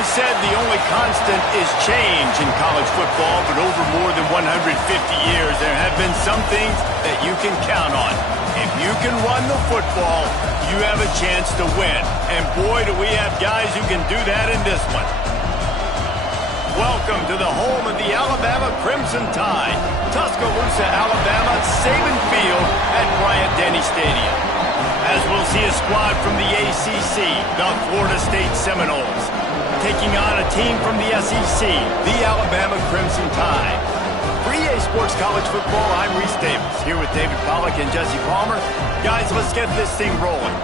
is said the only constant is change in college football, but over more than 150 years, there have been some things that you can count on. If you can run the football, you have a chance to win. And boy, do we have guys who can do that in this one. Welcome to the home of the Alabama Crimson Tide, Tuscaloosa, Alabama, Saban Field at Bryant-Denny Stadium. As we'll see a squad from the ACC, the Florida State Seminoles, taking on a team from the SEC, the Alabama Crimson Tide. For EA Sports College Football, I'm Reese Davis, here with David Pollack and Jesse Palmer. Guys, let's get this thing rolling.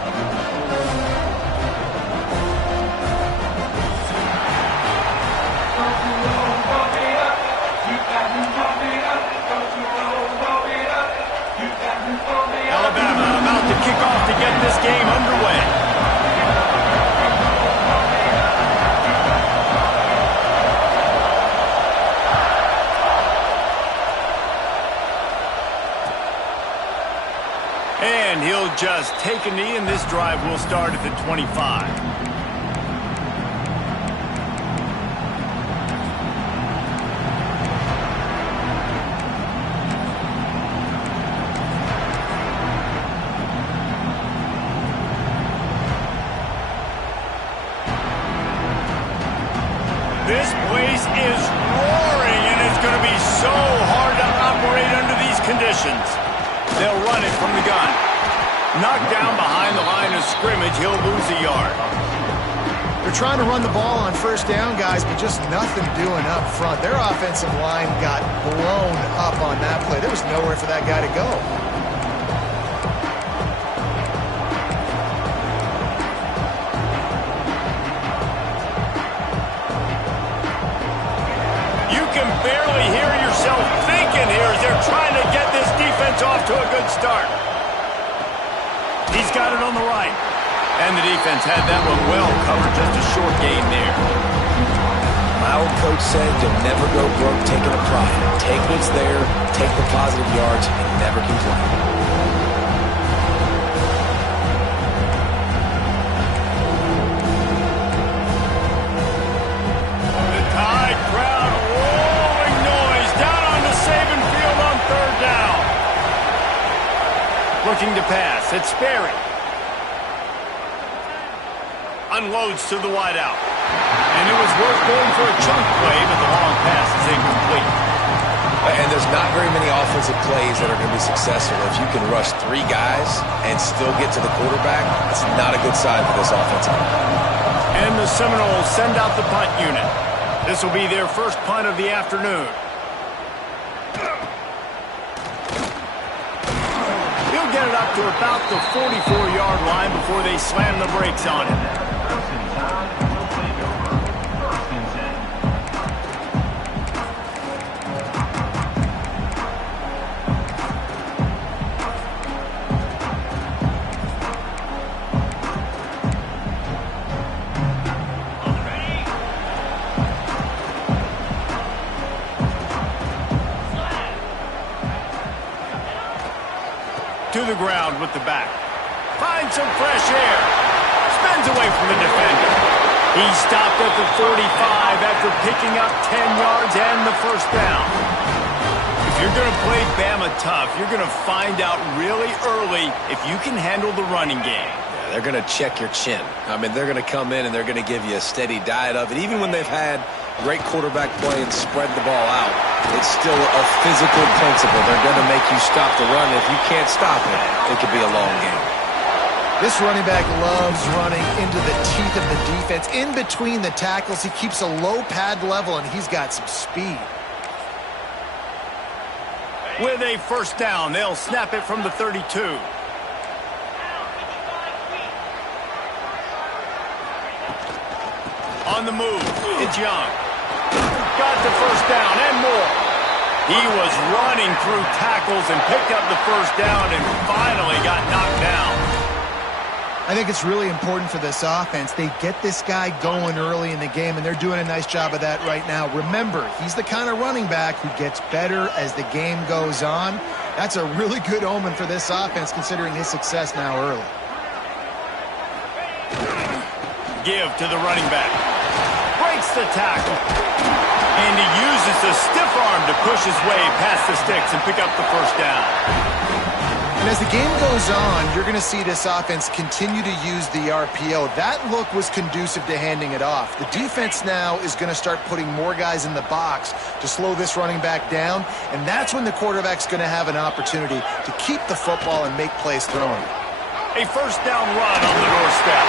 Alabama about to kick off to get this game underway. And he'll just take a knee, and this drive will start at the 25. This place is roaring, and it's going to be so hard to operate under these conditions. They'll run it from the gun. Knocked down behind the line of scrimmage, he'll lose a yard. They're trying to run the ball on first down, guys, but just nothing doing up front. Their offensive line got blown up on that play. There was nowhere for that guy to go. You can barely hear yourself thinking here as they're trying to get this defense off to a good start. He's got it on the right. And the defense had that one well covered, just a short gain there. My old coach said you'll never go broke taking a pride. Take what's there, take the positive yards, and never complain. Looking to pass. It's Sperry. Unloads to the wideout. And it was worth going for a chunk play, but the long pass is incomplete. And there's not very many offensive plays that are going to be successful. If you can rush three guys and still get to the quarterback, it's not a good sign for this offensive line. And the Seminoles send out the punt unit. This will be their first punt of the afternoon. Get it up to about the 44-yard line before they slam the brakes on it. To the ground with the back. Finds some fresh air. Spins away from the defender. He stopped at the 45 after picking up 10 yards and the first down. If you're going to play Bama tough, you're going to find out really early if you can handle the running game. Yeah, they're going to check your chin. I mean, they're going to come in and they're going to give you a steady diet of it. Even when they've had great quarterback play and spread the ball out, it's still a physical principle. They're going to make you stop the run. If you can't stop it, it could be a long game. This running back loves running into the teeth of the defense. In between the tackles, he keeps a low pad level, and he's got some speed. With a first down, they'll snap it from the 32. On the move, it's Young. Got the first down and more. He was running through tackles and picked up the first down and finally got knocked down. I think it's really important for this offense. They get this guy going early in the game, and they're doing a nice job of that right now. Remember, he's the kind of running back who gets better as the game goes on. That's a really good omen for this offense, considering his success now early. Give to the running back. breaks the tackle. And he uses the stiff arm to push his way past the sticks and pick up the first down. And as the game goes on, you're going to see this offense continue to use the RPO. That look was conducive to handing it off. The defense now is going to start putting more guys in the box to slow this running back down, and that's when the quarterback's going to have an opportunity to keep the football and make plays throwing. A first down run on the doorstep.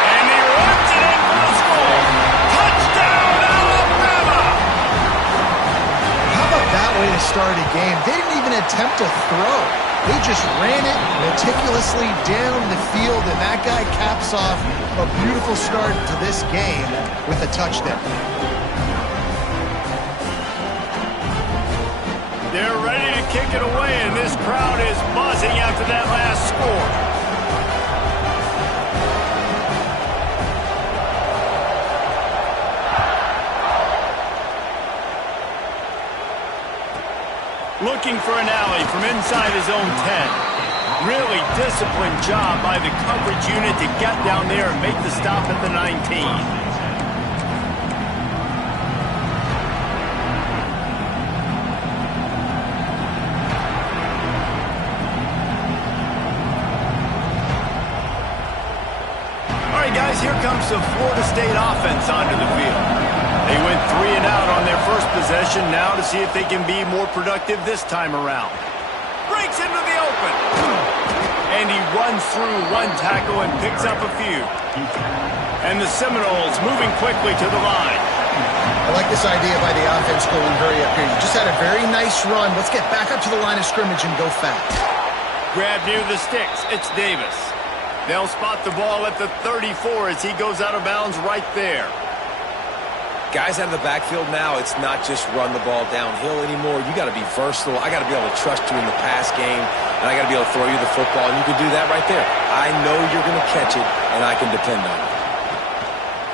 And he runs it in for the score. Touchdown, Alabama! How about that way to start a game? They didn't even attempt to throw. They just ran it meticulously down the field, and that guy caps off a beautiful start to this game with a touchdown. They're ready to kick it away, and this crowd is buzzing after that last score. Looking for an alley from inside his own 10. Really disciplined job by the coverage unit to get down there and make the stop at the 19. All right, guys, here comes the Florida State offense onto the field. They went 3 and out on their first possession, now to see if they can be more productive this time around. Breaks into the open. And he runs through one tackle and picks up a few. And the Seminoles moving quickly to the line. I like this idea by the offense going hurry up here. You just had a very nice run. Let's get back up to the line of scrimmage and go fast. Grab near the sticks. It's Davis. They'll spot the ball at the 34 as he goes out of bounds right there. Guys out of the backfield now, it's not just run the ball downhill anymore. You got to be versatile. I got to be able to trust you in the pass game, and I got to be able to throw you the football, and you can do that right there. I know you're going to catch it, and I can depend on it.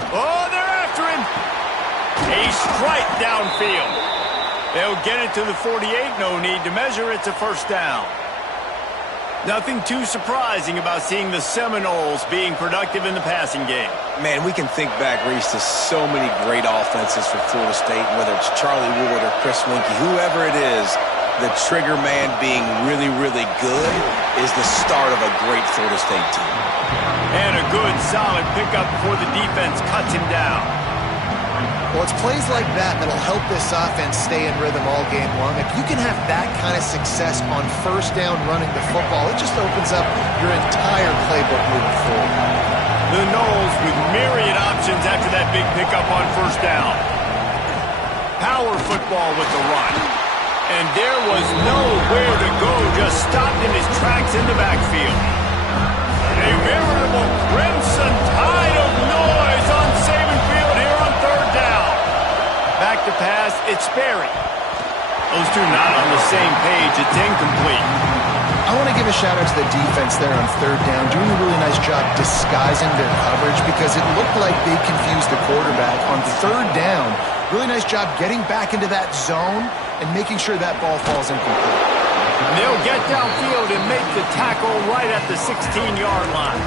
Oh, they're after him. A strike downfield. They'll get it to the 48. No need to measure. It's a first down. Nothing too surprising about seeing the Seminoles being productive in the passing game. Man, we can think back, Reese, to so many great offenses for Florida State, whether it's Charlie Wood or Chris Winkie, whoever it is, the trigger man being really, really good is the start of a great Florida State team. And a good, solid pickup before the defense cuts him down. Well, it's plays like that that'll help this offense stay in rhythm all game long. If you can have that kind of success on first down running the football, it just opens up your entire playbook moving forward. The Noles with myriad options after that big pickup on first down. Power football with the run. And there was nowhere to go, just stopped in his tracks in the backfield. A veritable crimson tide of noise on Saban Field here on third down. Back to pass, it's Sperry. Those two not on the same page, it's incomplete. I want to give a shout out to the defense there on third down, doing a really nice job disguising their coverage because it looked like they confused the quarterback. On third down, really nice job getting back into that zone and making sure that ball falls incomplete. They'll get downfield and make the tackle right at the 16-yard line.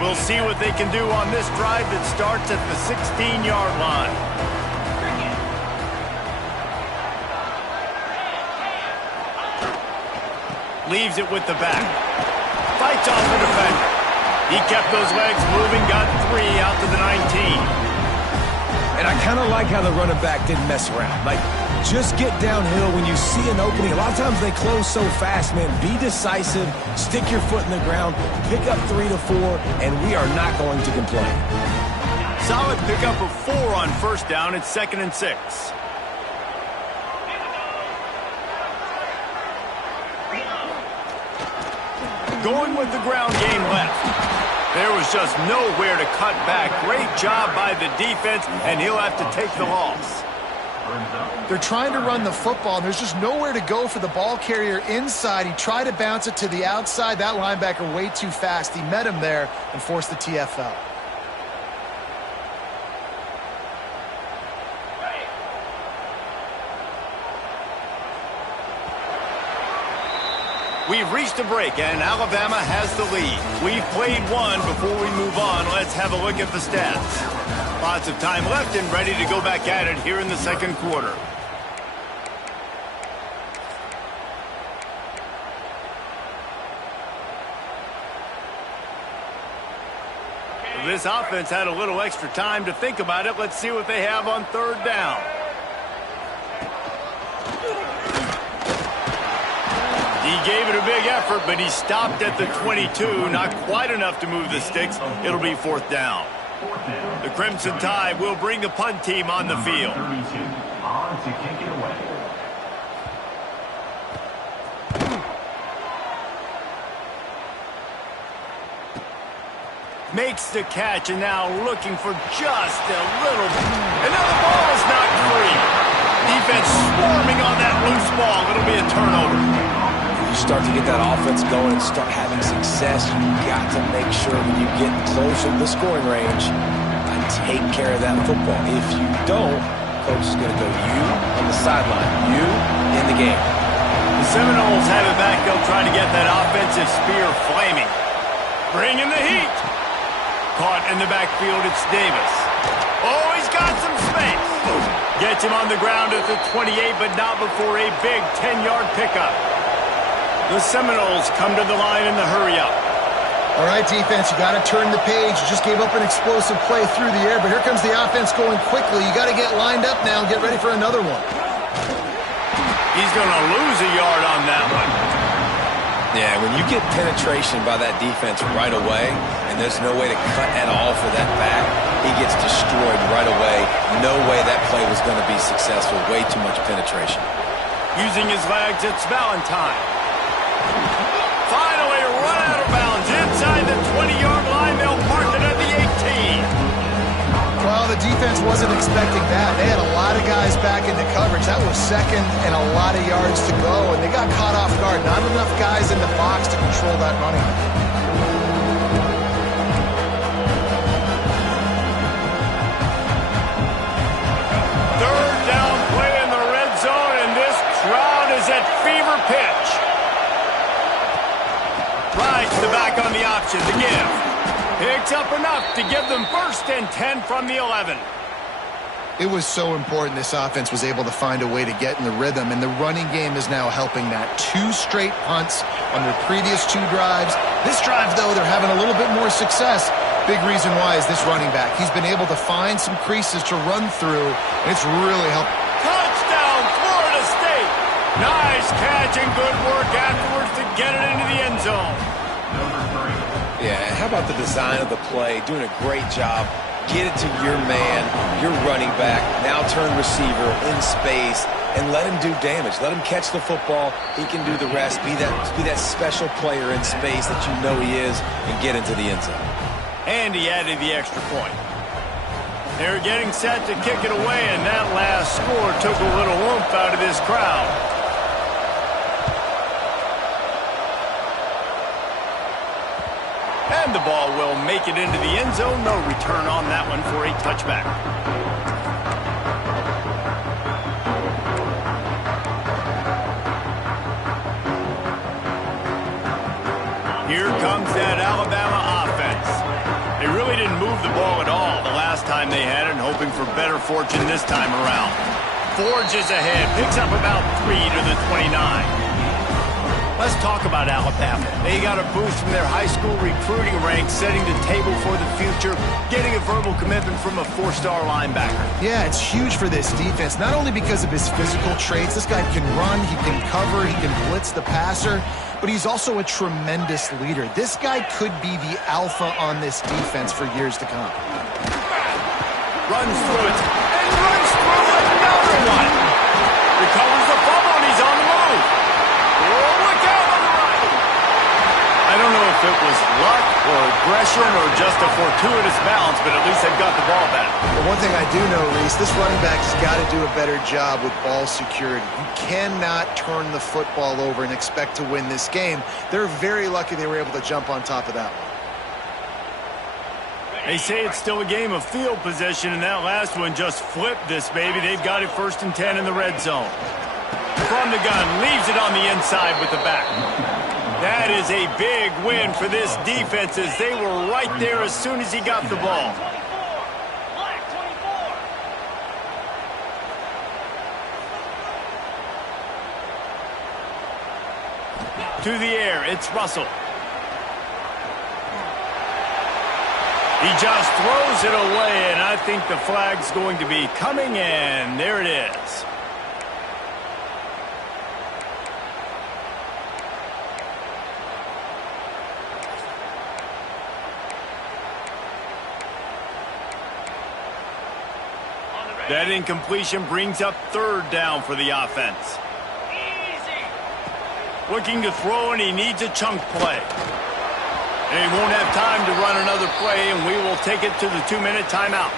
We'll see what they can do on this drive that starts at the 16-yard line. Leaves it with the back. Fights off the defender. He kept those legs moving, got 3 out to the 19. And I kind of like how the running back didn't mess around. Like, just get downhill when you see an opening. A lot of times they close so fast, man. Be decisive, stick your foot in the ground, pick up 3 to 4, and we are not going to complain. Solid pickup of 4 on first down. It's 2nd and 6. Going with the ground game left. There was just nowhere to cut back. Great job by the defense, and he'll have to take the loss. They're trying to run the football, and there's just nowhere to go for the ball carrier inside. He tried to bounce it to the outside. That linebacker way too fast. He met him there and forced the TFL. We've reached a break, and Alabama has the lead. We've played one. Before we move on, let's have a look at the stats. Lots of time left and ready to go back at it here in the second quarter. This offense had a little extra time to think about it. Let's see what they have on third down. He gave it a big effort, but he stopped at the 22. Not quite enough to move the sticks. It'll be fourth down. The Crimson Tide will bring the punt team on the field. On to kick it away. Makes the catch, and now looking for just a little. And now the ball is not free. Defense swarming on that loose ball. It'll be a turnover. You start to get that offense going and start having success, you got to make sure when you get closer to the scoring range, take care of that football. If you don't, coach is going to go you on the sideline, you in the game. The Seminoles have it back. They'll try to get that offensive spear flaming. Bringing the heat. Caught in the backfield, it's Davis. Oh, he's got some space. Gets him on the ground at the 28, but not before a big 10-yard pickup. The Seminoles come to the line in the hurry-up. All right, defense, you got to turn the page. You just gave up an explosive play through the air, but here comes the offense going quickly. You got to get lined up now and get ready for another one. He's going to lose a yard on that one. Yeah, when you get penetration by that defense right away, and there's no way to cut at all for that back, he gets destroyed right away. No way that play was going to be successful. Way too much penetration. Using his legs, it's Valentine. Finally run out of bounds inside the 20-yard line. They'll park it at the 18. Well, the defense wasn't expecting that. They had a lot of guys back into coverage. That was second and a lot of yards to go, and they got caught off guard. Not enough guys in the box to control that running. Third down play in the red zone, and this crowd is at fever pitch. Rides the back on the option to give. Picks up enough to give them first and 10 from the 11. It was so important this offense was able to find a way to get in the rhythm, and the running game is now helping that. 2 straight punts on their previous 2 drives. This drive, though, they're having a little bit more success. Big reason why is this running back. He's been able to find some creases to run through, and it's really helped. Touchdown, Florida State! Nice catch and good work afterwards to get it into the end zone. Yeah, how about the design of the play? Doing a great job. Get it to your man, your running back, now turn receiver in space, and let him do damage. Let him catch the football. He can do the rest. Be that special player in space that you know he is, and get into the end zone. And he added the extra point. They're getting set to kick it away, and that last score took a little oomph out of this crowd. And the ball will make it into the end zone. No return on that one for a touchback. Here comes that Alabama offense. They really didn't move the ball at all the last time they had it, and hoping for better fortune this time around. Forges ahead, picks up about 3 to the 29. Let's talk about Alabama. They got a boost from their high school recruiting ranks, setting the table for the future, getting a verbal commitment from a 4-star linebacker. Yeah, it's huge for this defense, not only because of his physical traits. This guy can run, he can cover, he can blitz the passer, but he's also a tremendous leader. This guy could be the alpha on this defense for years to come. Runs through it, and runs through another one. Recovers the fumble, and he's on the move. Look out on the right. I don't know if it was luck or aggression or just a fortuitous bounce, but at least they've got the ball back. But one thing I do know, Reese, this running back has got to do a better job with ball security. You cannot turn the football over and expect to win this game. They're very lucky they were able to jump on top of that one. They say it's still a game of field possession, and that last one just flipped this baby. They've got it first and 10 in the red zone. From the gun, leaves it on the inside with the back. That is a big win for this defense as they were right there as soon as he got the ball. To the air, it's Russell. He just throws it away, and I think the flag's going to be coming in. There it is. That incompletion brings up third down for the offense. Looking to throw, and he needs a chunk play. And he won't have time to run another play, and we will take it to the 2-minute timeout.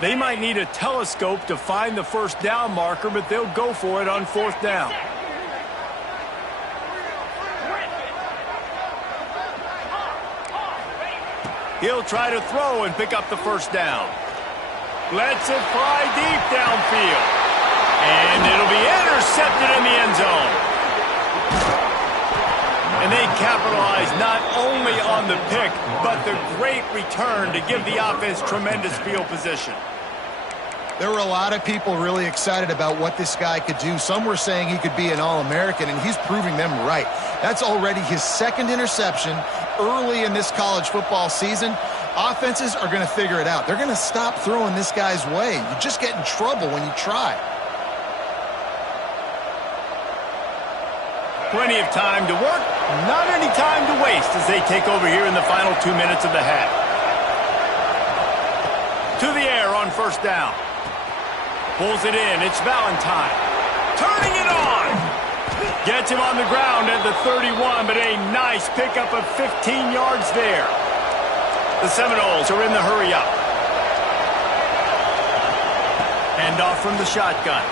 They might need a telescope to find the first down marker, but they'll go for it on fourth down. He'll try to throw and pick up the first down. Lets it fly deep downfield. And it'll be intercepted in the end zone. And they capitalize not only on the pick, but the great return to give the offense tremendous field position. There were a lot of people really excited about what this guy could do. Some were saying he could be an All-American, and he's proving them right. That's already his second interception early in this college football season. Offenses are going to figure it out. They're going to stop throwing this guy's way. You just get in trouble when you try. Plenty of time to work, not any time to waste as they take over here in the final 2 minutes of the half. To the air on first down. Pulls it in. It's Valentine. Turning it on. Gets him on the ground at the 31, but a nice pickup of 15 yards there. The Seminoles are in the hurry-up. Handoff from the shotgun.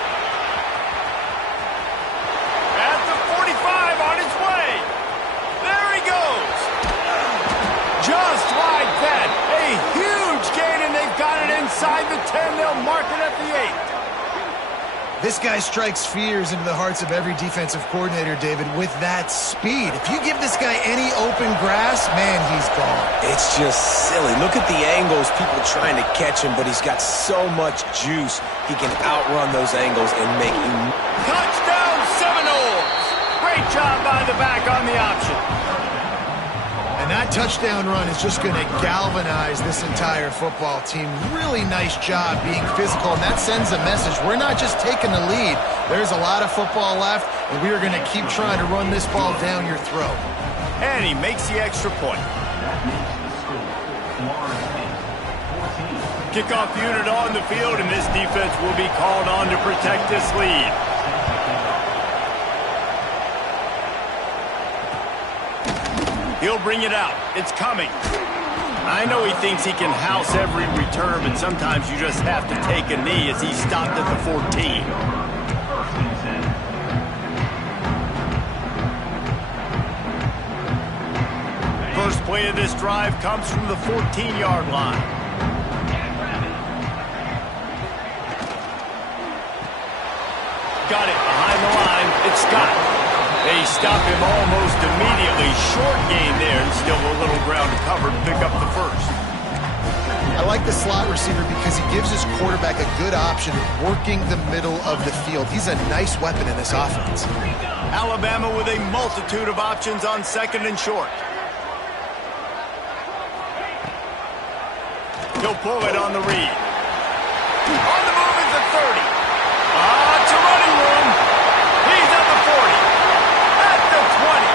At the 45 on his way. There he goes. Just like that. A huge gain, and they've got it inside the 10. They'll mark it at the 8. This guy strikes fears into the hearts of every defensive coordinator, David, with that speed. If you give this guy any open grass, man, he's gone. It's just silly. Look at the angles, people trying to catch him, but he's got so much juice. He can outrun those angles and make him... Touchdown, Seminoles! Great job by the back on the option. And that touchdown run is just going to galvanize this entire football team. Really nice job being physical, and that sends a message. We're not just taking the lead. There's a lot of football left, and we are going to keep trying to run this ball down your throat. And he makes the extra point. Kickoff unit on the field, and this defense will be called on to protect this lead. He'll bring it out. It's coming. I know he thinks he can house every return, but sometimes you just have to take a knee as he stopped at the 14. First play of this drive comes from the 14-yard line. Got it behind the line. It's Scott. They stop him almost immediately. Short gain there, and still a little ground to cover to pick up the first. I like the slot receiver because he gives his quarterback a good option working the middle of the field. He's a nice weapon in this offense. Alabama with a multitude of options on second and short. He'll pull it on the read. On the move is the 30. It's a running room. He's at the 40. At the 20.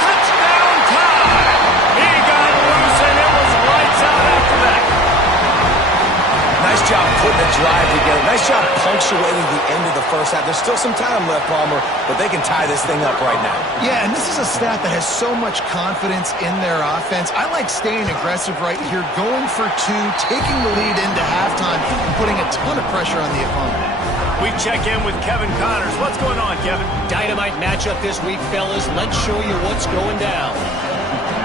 Touchdown time. He got loose, and it was lights out after that. Nice job putting the drive together. Nice job punctuating the end of the first half. There's still some time left, Palmer, but they can tie this thing up right now. Yeah, and this is a staff that has so much confidence in their offense. I like staying aggressive right here, going for two, taking the lead into halftime, and putting a ton of pressure on the opponent. We check in with Kevin Connors. What's going on, Kevin? Dynamite matchup this week, fellas. Let's show you what's going down.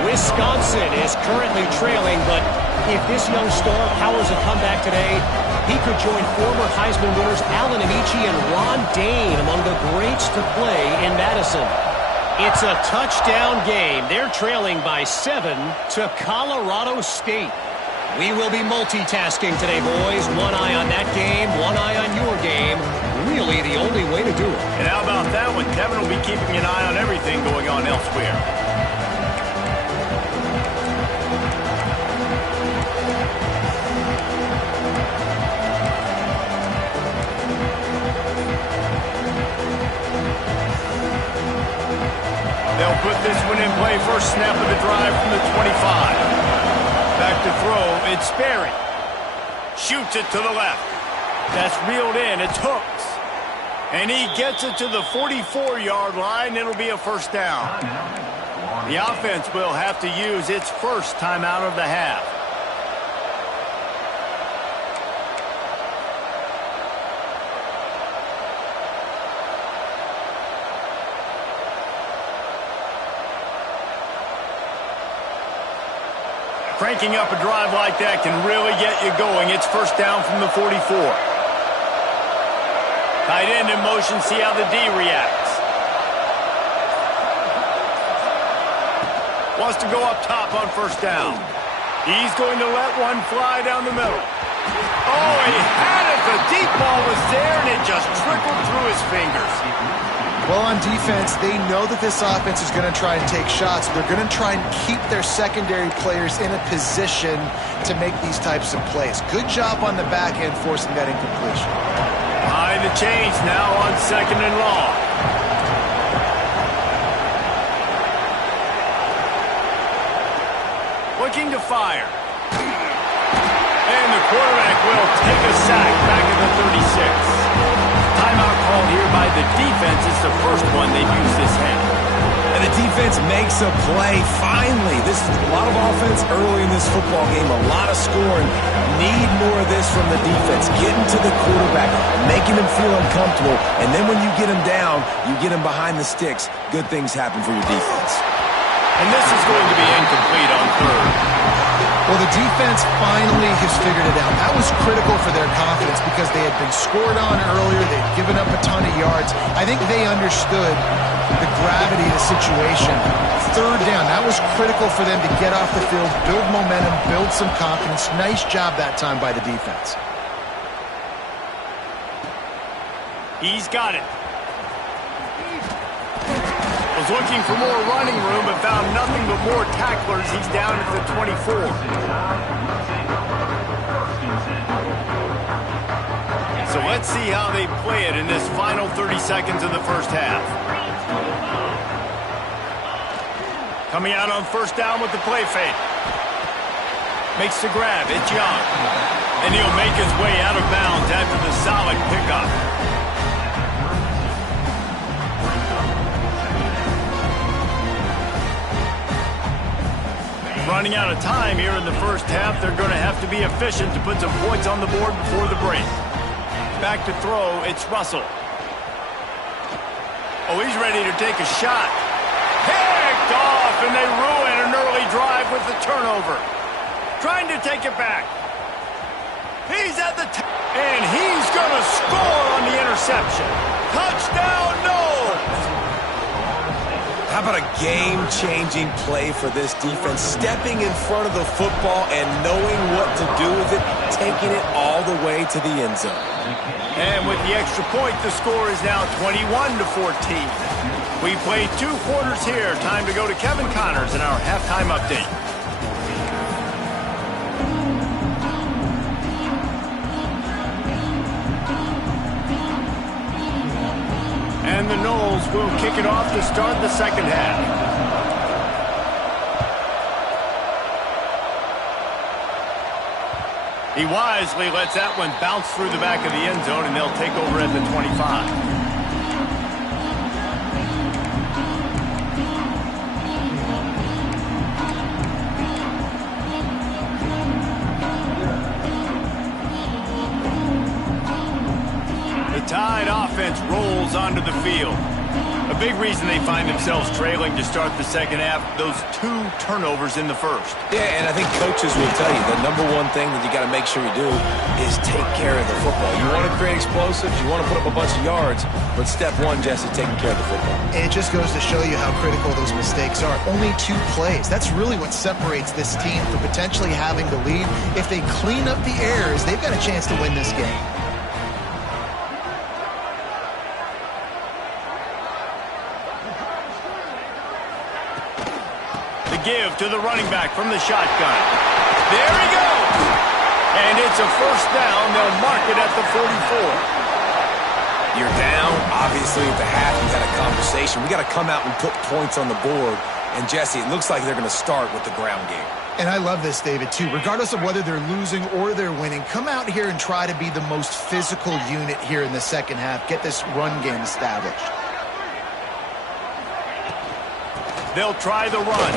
Wisconsin is currently trailing, but if this young star powers a comeback today, he could join former Heisman winners Allen Amici and Ron Dane among the greats to play in Madison. It's a touchdown game. They're trailing by 7 to Colorado State. We will be multitasking today, boys. One eye on that game, one eye on your game. Really the only way to do it. And how about that one? Kevin will be keeping an eye on everything going on elsewhere. They'll put this one in play. First snap of the drive from the 25. Back to throw, it's Sperry. Shoots it to the left. That's reeled in, it's Hooks. And he gets it to the 44-yard line. It'll be a first down. The offense will have to use its first timeout of the half. Cranking up a drive like that can really get you going. It's first down from the 44. Tight end in motion, see how the D reacts. Wants to go up top on first down. He's going to let one fly down the middle. Oh, he had it. The deep ball was there, and it just trickled through his fingers. Well, on defense, they know that this offense is going to try and take shots. They're going to try and keep their secondary players in a position to make these types of plays. Good job on the back end forcing that incompletion. Behind the chains now on second and long. Looking to fire. And the quarterback will take a sack back at the 36. Timeout called here by the defense. It's the first one they've used this half. And the defense makes a play. Finally, this is a lot of offense early in this football game, a lot of scoring. Need more of this from the defense. Getting to the quarterback, making him feel uncomfortable, and then when you get him down, you get him behind the sticks. Good things happen for your defense. And this is going to be incomplete on third. Well, the defense finally has figured it out. That was critical for their confidence because they had been scored on earlier. They'd given up a ton of yards. I think they understood the gravity of the situation. Third down, that was critical for them to get off the field, build momentum, build some confidence. Nice job that time by the defense. He's got it. Was looking for more running room but found nothing but more tacklers. He's down at the 24. So let's see how they play it in this final 30 seconds of the first half. Coming out on first down with the play fake. Makes the grab. It's Young. And he'll make his way out of bounds after the solid pickup. Running out of time here in the first half. They're going to have to be efficient to put some points on the board before the break. Back to throw, it's Russell. Oh, he's ready to take a shot. Picked off, and they ruin an early drive with the turnover. Trying to take it back. He's at the and he's going to score on the interception. Touchdown, Noles! How about a game-changing play for this defense? Stepping in front of the football and knowing what to do with it, taking it all the way to the end zone. And with the extra point, the score is now 21-14. We played 2 quarters here. Time to go to Kevin Connors in our halftime update. And the Noles will kick it off to start the second half. He wisely lets that one bounce through the back of the end zone, and they'll take over at the 25. offense rolls onto the field. A big reason they find themselves trailing to start the second half, those 2 turnovers in the first. Yeah, and I think coaches will tell you the number one thing that you got to make sure you do is take care of the football. You want to create explosives, you want to put up a bunch of yards, but step one, Jesse, taking care of the football. It just goes to show you how critical those mistakes are. Only 2 plays. That's really what separates this team from potentially having the lead. If they clean up the errors, they've got a chance to win this game. Give to the running back from the shotgun. There he goes. And it's a first down. They'll mark it at the 44. You're down. Obviously, at the half, you had a conversation. We got to come out and put points on the board. And, Jesse, it looks like they're going to start with the ground game. And I love this, David, too. Regardless of whether they're losing or they're winning, come out here and try to be the most physical unit here in the second half. Get this run game established. They'll try the run.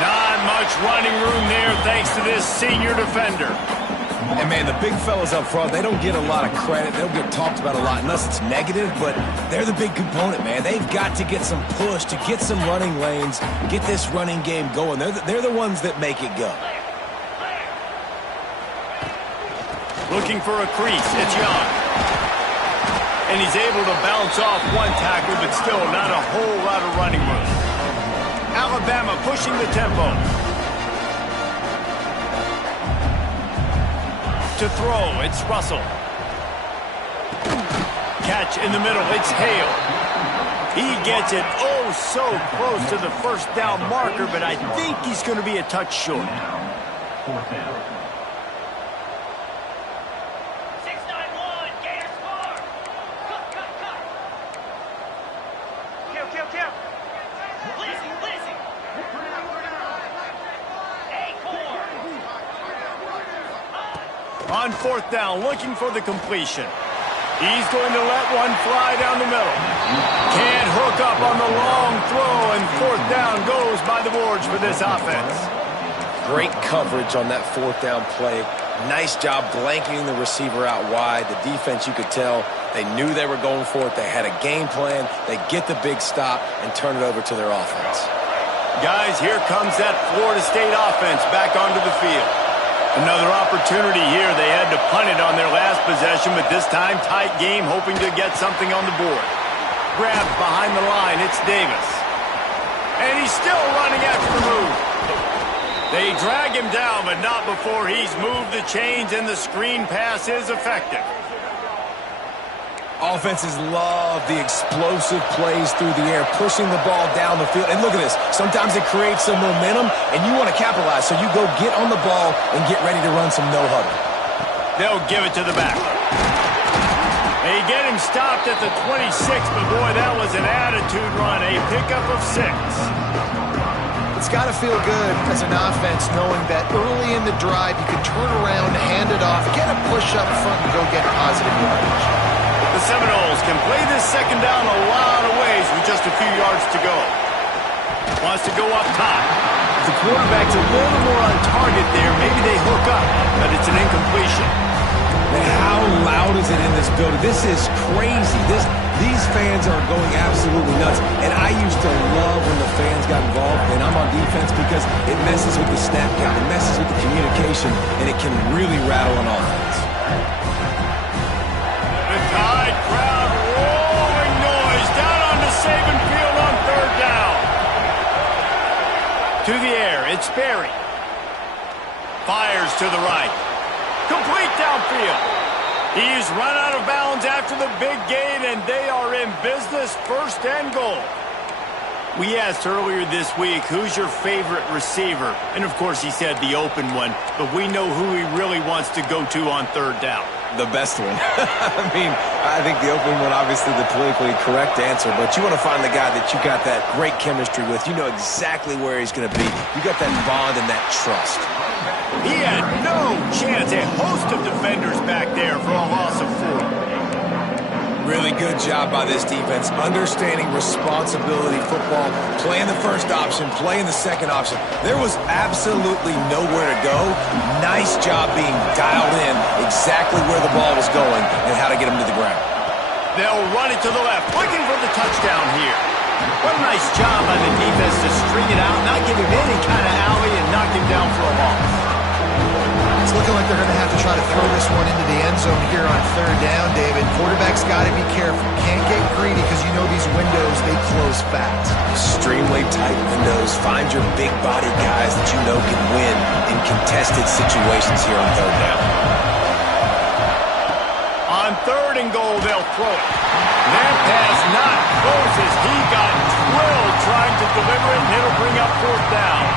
Not much running room there thanks to this senior defender. And, man, the big fellas up front, they don't get a lot of credit. They don't get talked about a lot unless it's negative, but they're the big component, man. They've got to get some push, to get some running lanes, get this running game going. They're the ones that make it go. Looking for a crease. It's Young. And he's able to bounce off one tackle, but still not a whole lot of running room. Alabama pushing the tempo. To throw, it's Russell. Catch in the middle, it's Hale. He gets it oh so close to the first down marker, but I think he's going to be a touch short. Fourth down. On fourth down, looking for the completion. He's going to let one fly down the middle. Can't hook up on the long throw, and fourth down goes by the boards for this offense. Great coverage on that fourth down play. Nice job blanketing the receiver out wide. The defense, you could tell, they knew they were going for it. They had a game plan. They get the big stop and turn it over to their offense. Guys, here comes that Florida State offense back onto the field. Another opportunity here. They had to punt it on their last possession, but this time tight game, hoping to get something on the board. Grabbed behind the line, it's Davis. And he's still running after the move. They drag him down, but not before he's moved the chains, and the screen pass is effective. Offenses love the explosive plays through the air, pushing the ball down the field. And look at this. Sometimes it creates some momentum, and you want to capitalize. So you go get on the ball and get ready to run some no-huddle. They'll give it to the back. They get him stopped at the 26, but boy, that was an attitude run. A pickup of 6. It's got to feel good as an offense knowing that early in the drive you can turn around, hand it off, get a push up front, and go get positive yardage. The Seminoles can play this second down a lot of ways with just a few yards to go. Wants to go up top. If the quarterback's a little more on target there, maybe they hook up, but it's an incompletion. And how loud is it in this building? This is crazy. These fans are going absolutely nuts. And I used to love when the fans got involved, and I'm on defense because it messes with the snap count, it messes with the communication, and it can really rattle an offense. Tide crowd rolling noise down onto Saban Field on third down. To the air, it's Berry. Fires to the right. Complete downfield. He's run out of bounds after the big gain, and they are in business, first and goal. We asked earlier this week, who's your favorite receiver? And, of course, he said the open one, but we know who he really wants to go to on third down. The best one. I mean, I think the open one, obviously the politically correct answer, but you want to find the guy that you got that great chemistry with. You know exactly where he's going to be. You got that bond and that trust. He had no chance. A host of defenders back there for a loss of 4. Really good job by this defense, understanding responsibility football, playing the first option, playing the second option. There was absolutely nowhere to go. Nice job being dialed in exactly where the ball was going and how to get him to the ground. They'll run it to the left, looking for the touchdown here. What a nice job by the defense to string it out, not give him any kind of alley, and knock him down for a loss. It's looking like they're going to have to try to throw this one into the end zone here on third down, David. Quarterback's got to be careful. Can't get greedy because you know these windows, they close fast. Extremely tight windows. Find your big body guys that you know can win in contested situations here on third down. On third and goal, they'll throw it. That pass not close as he got drilled trying to deliver it, and it'll bring up fourth down.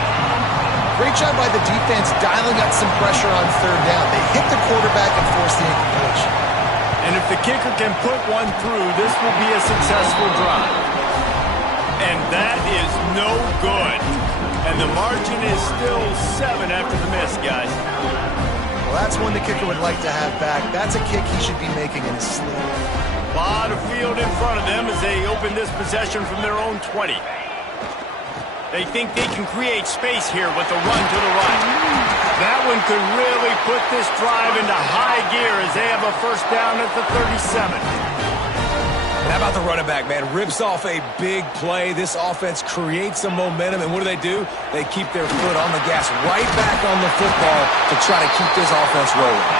Great job by the defense dialing up some pressure on third down. They hit the quarterback and forced the incompletion. And if the kicker can put one through, this will be a successful drive. And that is no good. And the margin is still 7 after the miss, guys. Well, that's one the kicker would like to have back. That's a kick he should be making in his sleep. A lot of field in front of them as they open this possession from their own 20. They think they can create space here with the run to the right. That one could really put this drive into high gear as they have a first down at the 37. How about the running back, man? Rips off a big play. This offense creates some momentum, and what do? They keep their foot on the gas, right back on the football to try to keep this offense rolling.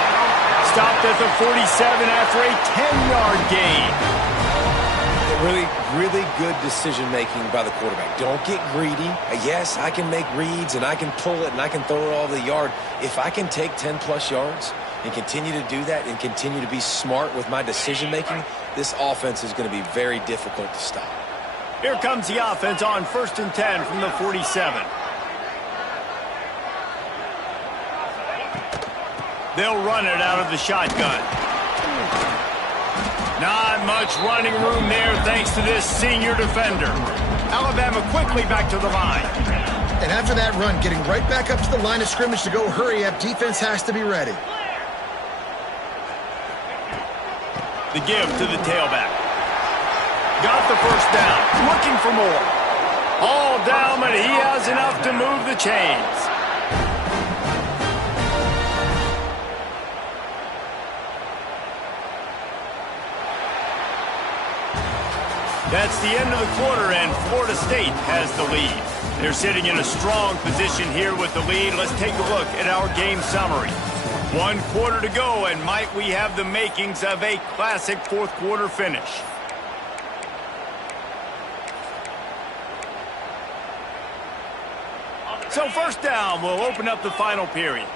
Stopped at the 47 after a 10-yard gain. Really good decision-making by the quarterback. Don't get greedy. Yes, I can make reads, and I can pull it, and I can throw it all over the yard. If I can take 10-plus yards and continue to do that and continue to be smart with my decision-making, this offense is going to be very difficult to stop. Here comes the offense on 1st and 10 from the 47. They'll run it out of the shotgun. Not much running room there thanks to this senior defender. Alabama quickly back to the line. And after that run, getting right back up to the line of scrimmage to go hurry up, defense has to be ready. The give to the tailback. Got the first down. Looking for more. All down, but he has enough to move the chains. That's the end of the quarter, and Florida State has the lead. They're sitting in a strong position here with the lead. Let's take a look at our game summary. 1 quarter to go, and might we have the makings of a classic fourth quarter finish. So first down, we'll open up the final period.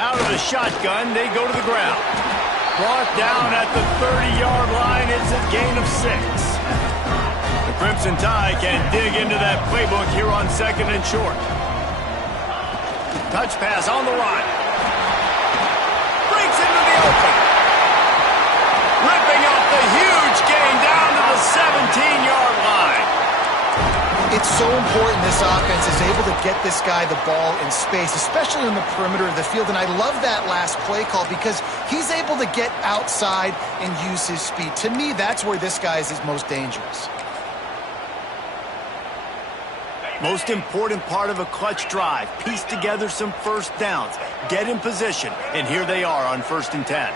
Out of the shotgun, they go to the ground. Brought down at the 30-yard line. It's a gain of 6. The Crimson Tide can dig into that playbook here on 2nd and short. Touch pass on the run. Breaks into the open. Ripping up the huge gain down to the 17-yard line. It's so important this offense is able to get this guy the ball in space, especially on the perimeter of the field. And I love that last play call because he's able to get outside and use his speed. To me, that's where this guy is his most dangerous. Most important part of a clutch drive. Piece together some first downs. Get in position. And here they are on 1st and 10.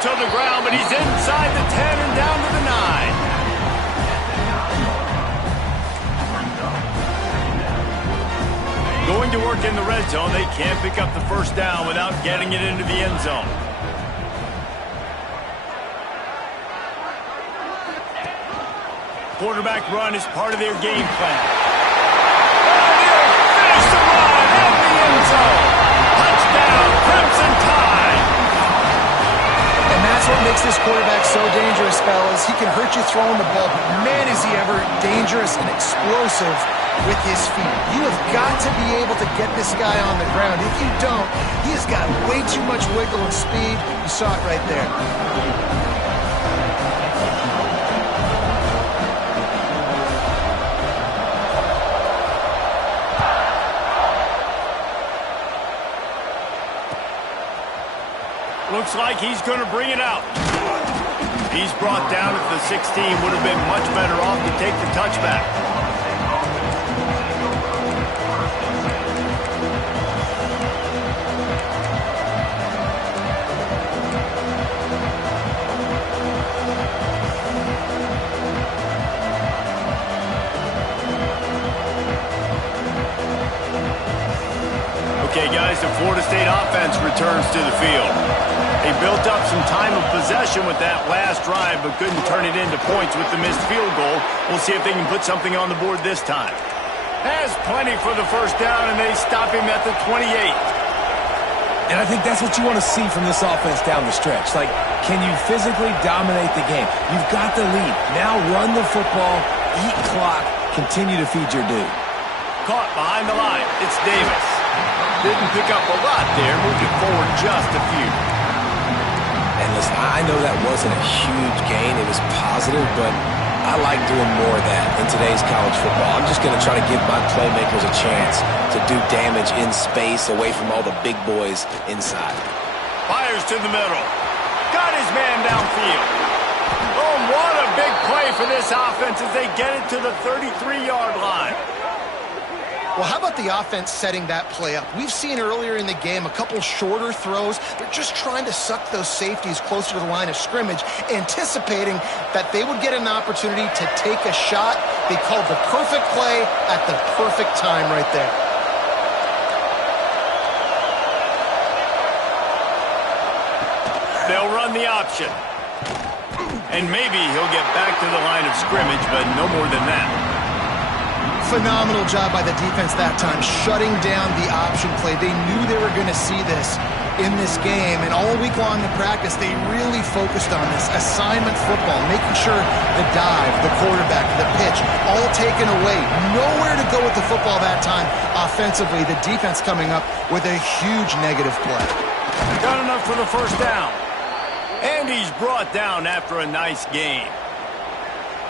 To the ground, but he's inside the 10 and down to the 9. Going to work in the red zone. They can't pick up the first down without getting it into the end zone. Quarterback run is part of their game plan. Finish the run at the end zone. Touchdown, Crimson Tide. And that's what makes this quarterback so dangerous, fellas. He can hurt you throwing the ball, but man, is he ever dangerous and explosive with his feet. You have got to be able to get this guy on the ground. If you don't, he has got way too much wiggle and speed. You saw it right there. Looks like he's going to bring it out. He's brought down at the 16. Would have been much better off to take the touchback. Okay, guys, the Florida State offense returns to the field. They built up some time of possession with that last drive, but couldn't turn it into points with the missed field goal. We'll see if they can put something on the board this time. Has plenty for the first down, and they stop him at the 28. And I think that's what you want to see from this offense down the stretch. Like, can you physically dominate the game? You've got the lead. Now run the football, eat clock, continue to feed your dude. Caught behind the line. It's Davis. Didn't pick up a lot there, moved it forward just a few. And listen, I know that wasn't a huge gain. It was positive, but I like doing more of that in today's college football. I'm just going to try to give my playmakers a chance to do damage in space away from all the big boys inside. Fires to the middle. Got his man downfield. Oh, what a big play for this offense as they get it to the 33-yard line. Well, how about the offense setting that play up? We've seen earlier in the game a couple shorter throws. They're just trying to suck those safeties closer to the line of scrimmage, anticipating that they would get an opportunity to take a shot. They called the perfect play at the perfect time right there. They'll run the option. And maybe he'll get back to the line of scrimmage, but no more than that. Phenomenal job by the defense that time, shutting down the option play. They knew they were going to see this in this game, and all week long in practice, they really focused on this assignment football, making sure the dive, the quarterback, the pitch, all taken away. Nowhere to go with the football that time offensively. The defense coming up with a huge negative play. Got enough for the first down. And he's brought down after a nice game.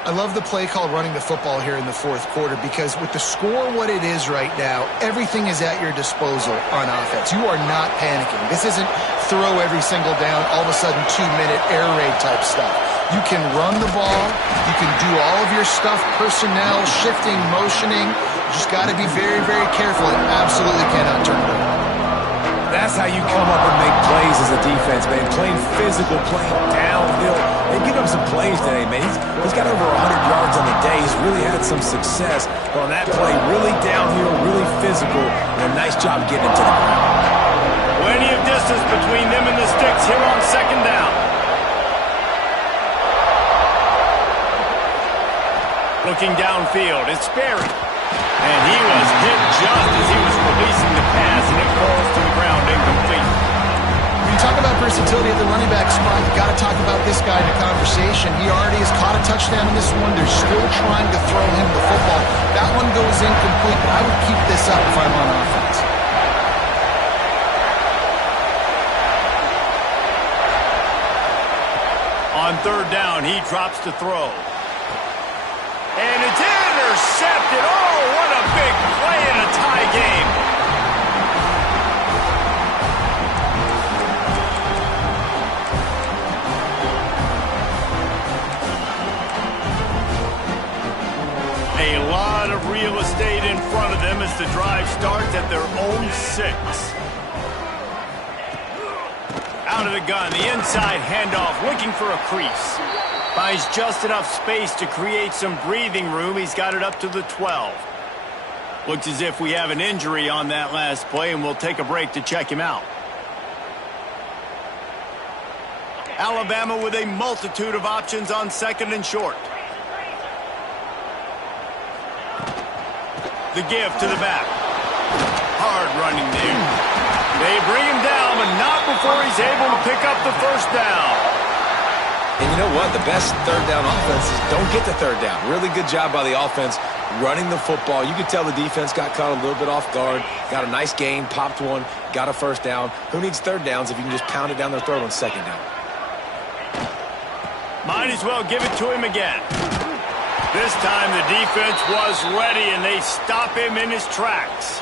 I love the play called running the football here in the fourth quarter because with the score what it is right now, everything is at your disposal on offense. You are not panicking. This isn't throw every single down, all of a sudden 2-minute air raid type stuff. You can run the ball. You can do all of your stuff, personnel, shifting, motioning. You just got to be very, very careful and absolutely cannot turn it over. That's how you come up and make plays as a defense, man. Playing physical, playing downhill. They've given him some plays today, man. He's got over 100 yards on the day. He's really had some success. But on that play, really downhill, really physical, and a nice job getting it to the ground. Plenty of distance between them and the sticks here on second down. Looking downfield, it's Sperry. And he was hit just as he was releasing the pass, and it falls to the ground incomplete. When you talk about versatility at the running back spot, you got to talk about this guy in the conversation. He already has caught a touchdown in this one. They're still trying to throw him the football. That one goes incomplete, but I would keep this up if I'm on offense. On third down, he drops to throw. And it's intercepted. Oh, what a big play in a tie game. A lot of real estate in front of them as the drive starts at their own 6. Out of the gun, the inside handoff, looking for a crease. Finds just enough space to create some breathing room. He's got it up to the 12. Looks as if we have an injury on that last play, and we'll take a break to check him out. Alabama with a multitude of options on second and short. The give to the back. Hard running there. They bring him down, but not before he's able to pick up the first down. And you know what? The best third down offenses don't get the third down. Really good job by the offense running the football. You could tell the defense got caught a little bit off guard. Got a nice gain, popped one, got a first down. Who needs third downs if you can just pound it down their throat on second down? Might as well give it to him again. This time the defense was ready, and they stop him in his tracks.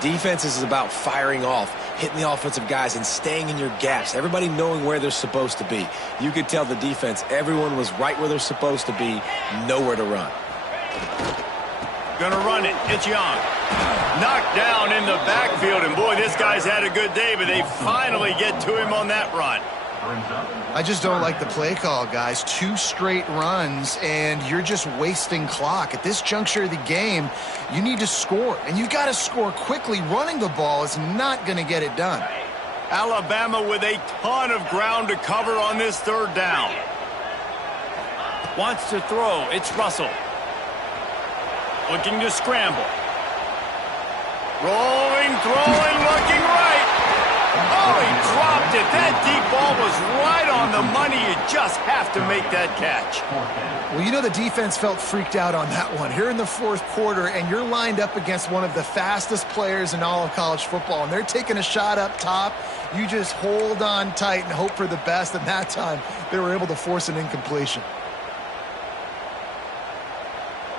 Defense is about firing off hitting the offensive guys and staying in your gaps, everybody knowing where they're supposed to be. You could tell the defense, everyone was right where they're supposed to be, nowhere to run. Gonna run it. It's Young. Knocked down in the backfield, and boy, this guy's had a good day, but they finally get to him on that run. I just don't like the play call, guys. 2 straight runs, and you're just wasting clock. At this juncture of the game, you need to score, and you've got to score quickly. Running the ball is not going to get it done. Alabama with a ton of ground to cover on this 3rd down. Wants to throw. It's Russell. Looking to scramble. Rolling, throwing, looking right. Oh, he dropped it. That deep ball was right on the money. You just have to make that catch. Well, you know the defense felt freaked out on that one. Here in the 4th quarter, and you're lined up against one of the fastest players in all of college football, and they're taking a shot up top. You just hold on tight and hope for the best, and that time they were able to force an incompletion.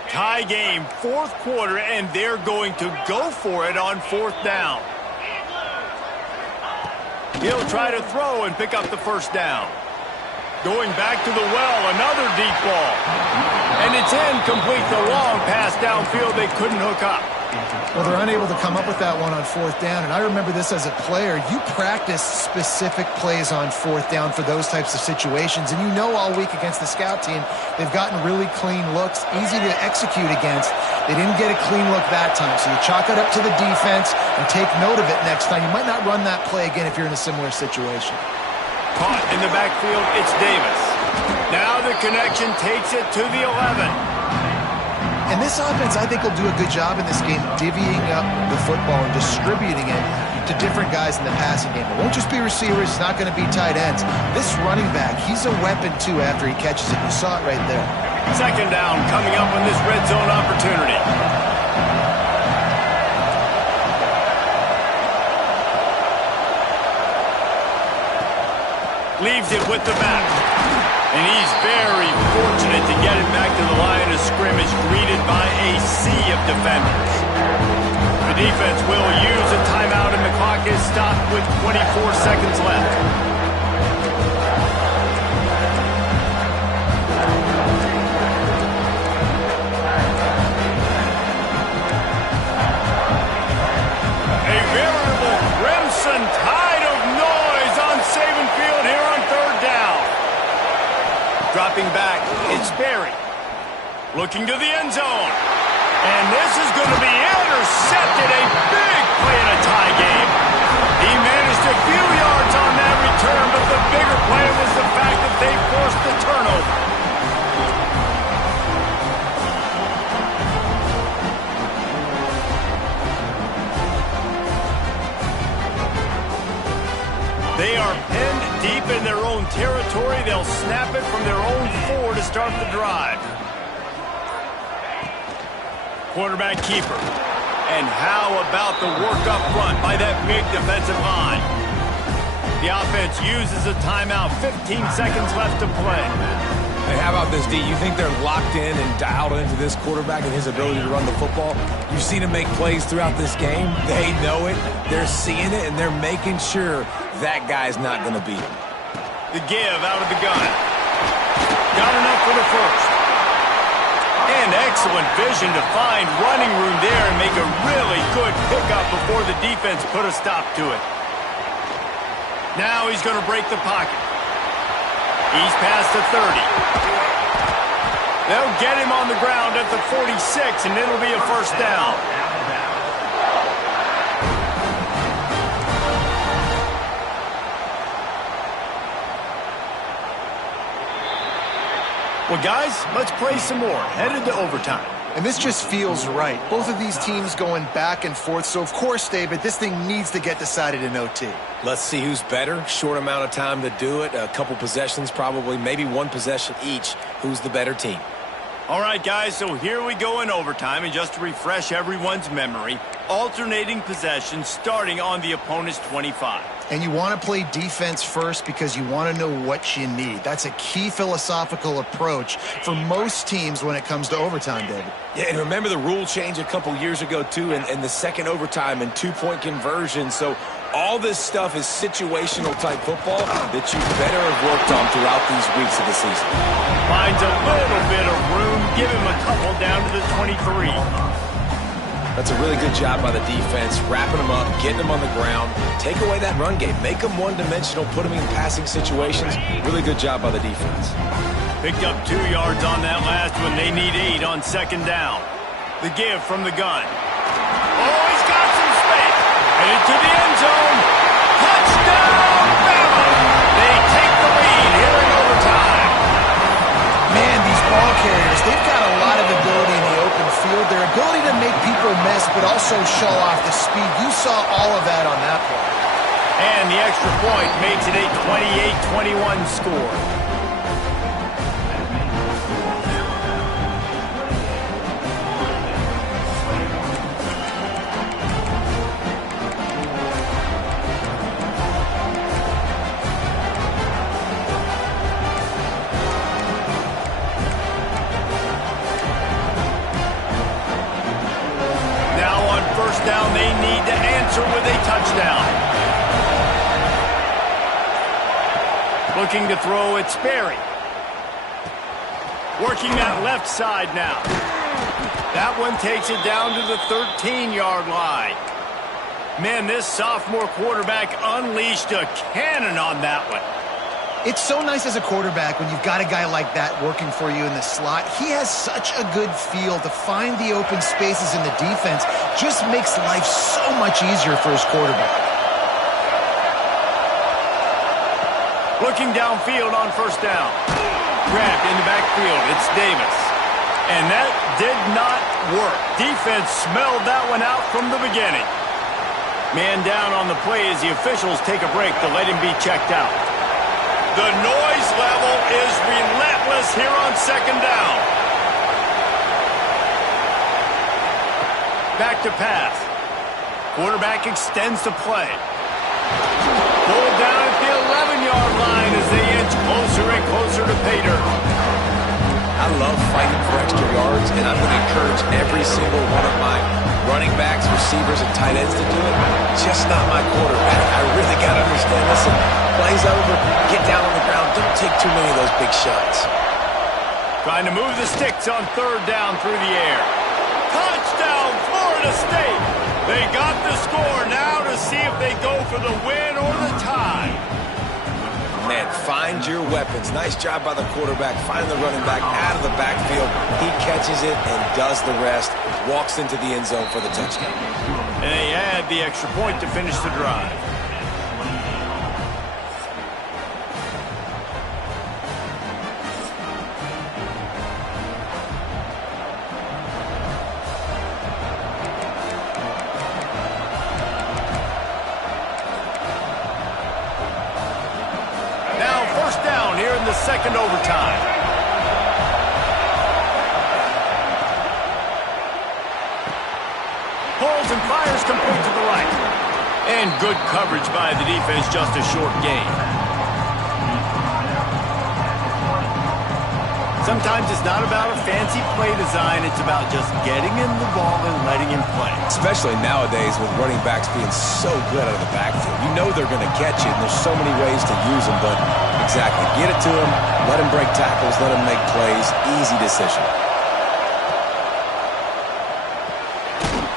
Tie game, 4th quarter, and they're going to go for it on 4th down. He'll try to throw and pick up the 1st down. Going back to the well, another deep ball. And it's incomplete, the long pass downfield they couldn't hook up. Well, they're unable to come up with that one on 4th down, and I remember this as a player. You practice specific plays on 4th down for those types of situations, and you know all week against the scout team, they've gotten really clean looks, easy to execute against. They didn't get a clean look that time, so you chalk it up to the defense and take note of it next time. You might not run that play again if you're in a similar situation. Caught in the backfield, it's Davis. Now the connection takes it to the 11. And this offense, I think, will do a good job in this game divvying up the football and distributing it to different guys in the passing game. It won't just be receivers. It's not going to be tight ends. This running back, he's a weapon, too, after he catches it. You saw it right there. 2nd down coming up on this red zone opportunity. Leaves it with the back. And he's very fortunate to get it back to the line of scrimmage, greeted by a sea of defenders. The defense will use a timeout, and the clock is stopped with 24 seconds left. A veritable crimson tide of noise on Saban Field here on 3rd down. Dropping back, it's Berry. Looking to the end zone. And this is going to be intercepted. A big play in a tie game. He managed a few yards on that return, but the bigger play was the fact that they forced the turnover. They are penned deep in their own territory. They'll snap it from their own 4 to start the drive. Quarterback keeper. And how about the work up front by that big defensive line? The offense uses a timeout. 15 seconds left to play. Hey, how about this, D? You think they're locked in and dialed into this quarterback and his ability to run the football? You've seen him make plays throughout this game. They know it. They're seeing it, and they're making sure that guy's not going to beat him. The give out of the gun. Got enough for the 1st. And excellent vision to find running room there and make a really good pickup before the defense put a stop to it. Now he's going to break the pocket. He's past the 30. They'll get him on the ground at the 46, and it'll be a 1st down. Well, guys, let's play some more. Headed to overtime. And this just feels right. Both of these teams going back and forth. So, of course, David, this thing needs to get decided in OT. Let's see who's better. Short amount of time to do it. A couple possessions probably, maybe 1 possession each. Who's the better team? All right, guys, so here we go in overtime. And just to refresh everyone's memory, alternating possessions starting on the opponent's 25. And you want to play defense first because you want to know what you need. That's a key philosophical approach for most teams when it comes to overtime, David. Yeah, and remember the rule change a couple years ago, too, and the second overtime and 2-point conversion. So All this stuff is situational type football that you better have worked on throughout these weeks of the season. Finds a little bit of room. Give him a couple down to the 23. That's a really good job by the defense, wrapping them up, getting them on the ground. Take away that run game. Make them one-dimensional, put them in passing situations. Really good job by the defense. Picked up 2 yards on that last one. They need 8 on second down. The give from the gun. Oh, he's got some space. Headed to the end zone. Touchdown, Bama! They take the lead here in overtime. Man, these ball carriers, they've got a lot of ability in the open field. Their ability to make people miss, but also show off the speed. You saw all of that on that play. And the extra point makes it a 28-21 score. Down, they need to answer with a touchdown. Looking to throw, it's Sperry. Working that left side now. That one takes it down to the 13-yard line. Man, this sophomore quarterback unleashed a cannon on that one. It's so nice as a quarterback when you've got a guy like that working for you in the slot. He has such a good feel to find the open spaces in the defense. Just makes life so much easier for his quarterback. Looking downfield on first down. Grabbed in the backfield. It's Davis. And that did not work. Defense smelled that one out from the beginning. Man down on the play as the officials take a break to let him be checked out. The noise level is relentless here on second down. Back to pass. Quarterback extends the play. Pulled down at the 11-yard line as they inch closer and closer to pay dirt. I love fighting for extra yards, and I'm going to encourage every single one of my running backs, receivers, and tight ends to do it. Just not my quarterback. I really got to understand. Listen, plays over, get down on the ground. Don't take too many of those big shots. Trying to move the sticks on third down through the air. Touchdown, Florida State. They got the score now to see if they go for the win or the tie. Man, find your weapons. Nice job by the quarterback, finding the running back out of the backfield. He catches it and does the rest. Walks into the end zone for the touchdown. And they add the extra point to finish the drive. Second overtime. Pulls and fires complete to the right. And good coverage by the defense, just a short gain. Sometimes it's not about a fancy play design, it's about just getting him the ball and letting him play. Especially nowadays with running backs being so good out of the backfield. You know they're going to catch it, and there's so many ways to use them, but exactly. Get it to him, let him break tackles, let him make plays. Easy decision.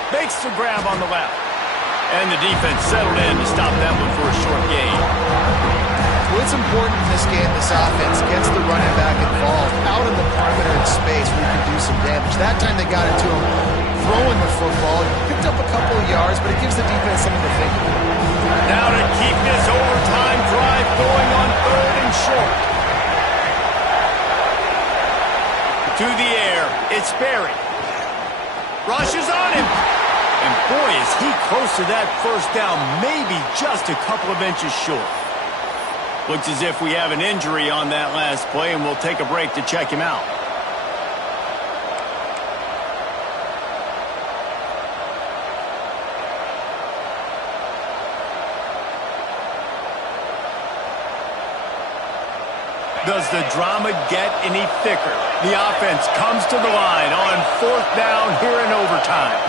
Makes the grab on the left. And the defense settled in to stop that one for a short gain. What's important in this game, this offense gets the running back involved out in the perimeter in space where you can do some damage. That time they got it to him throwing the football. Picked up a couple of yards, but it gives the defense something to think about. Now to keep this overtime drive going on third and short. To the air, it's Sperry. Rushes on him. And boy, is he close to that first down, maybe just a couple of inches short. Looks as if we have an injury on that last play, and we'll take a break to check him out. Does the drama get any thicker? The offense comes to the line on fourth down here in overtime.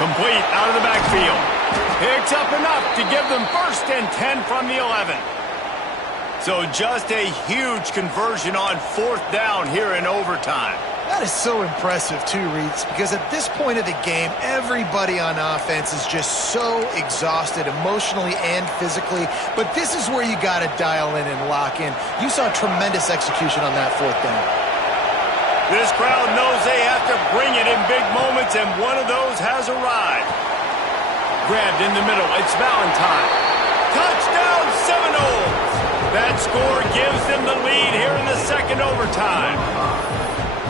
Complete out of the backfield. Picks up enough to give them 1st and 10 from the 11. So just a huge conversion on 4th down here in overtime. That is so impressive too, Reeds, because at this point of the game, everybody on offense is just so exhausted emotionally and physically. But this is where you got to dial in and lock in. You saw tremendous execution on that 4th down. This crowd knows they have to bring it in big moments, and one of those has arrived. Grabbed in the middle, it's Valentine. Touchdown, Seminoles! That score gives them the lead here in the 2nd overtime.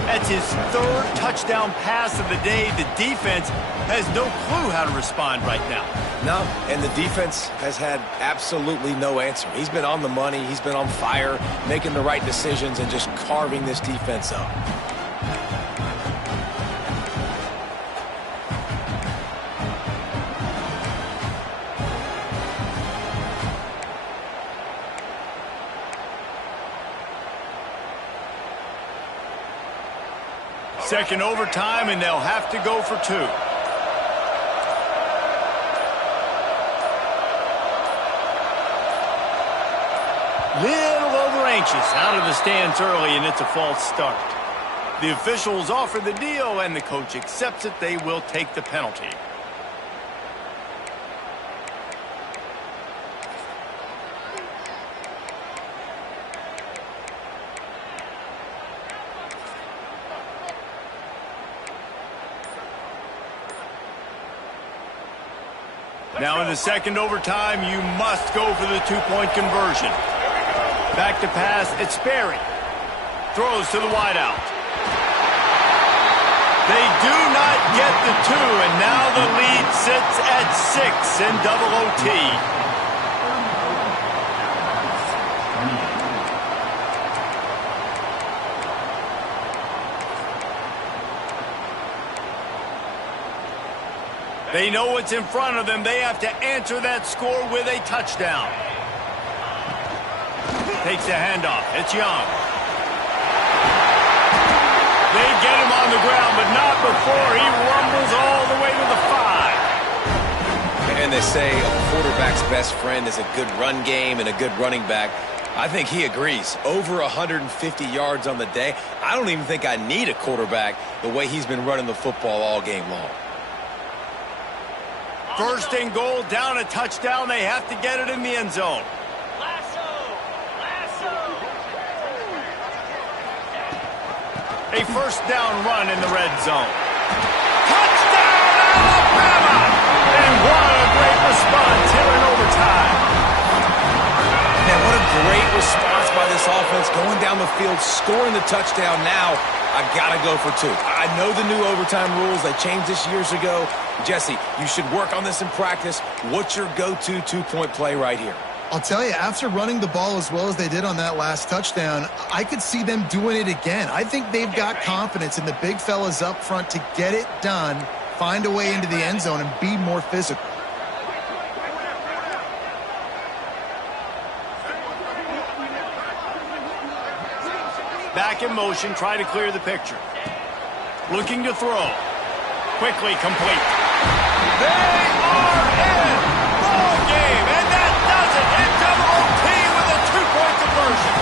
That's his 3rd touchdown pass of the day. The defense has no clue how to respond right now. No, and the defense has had absolutely no answer. He's been on the money. He's been on fire, making the right decisions and just carving this defense up. Second overtime, and they'll have to go for 2. Little over anxious, out of the stands early, and it's a false start. The officials offer the deal, and the coach accepts it. They will take the penalty. Now in the 2nd overtime, you must go for the 2-point conversion. Back to pass, it's Sperry. Throws to the wideout. They do not get the 2, and now the lead sits at 6 in double OT. They know what's in front of them. They have to answer that score with a touchdown. Takes the handoff. It's Young. They get him on the ground, but not before he rumbles all the way to the 5. And they say a quarterback's best friend is a good run game and a good running back. I think he agrees. Over 150 yards on the day. I don't even think I need a quarterback the way he's been running the football all game long. 1st and goal, down a touchdown. They have to get it in the end zone. A 1st down run in the red zone. Touchdown, Alabama! And what a great response here in overtime. Man, what a great response by this offense. Going down the field, scoring the touchdown. Now, I got to go for 2. I know the new overtime rules. They changed this years ago. Jesse, you should work on this in practice. What's your go-to 2-point play right here? I'll tell you, after running the ball as well as they did on that last touchdown, I could see them doing it again. I think they've got confidence in the big fellas up front to get it done, find a way into the end zone, and be more physical. Back in motion, try to clear the picture. Looking to throw. Quickly complete. They are in! Ball game! And that does it! And double OT with a 2-point conversion.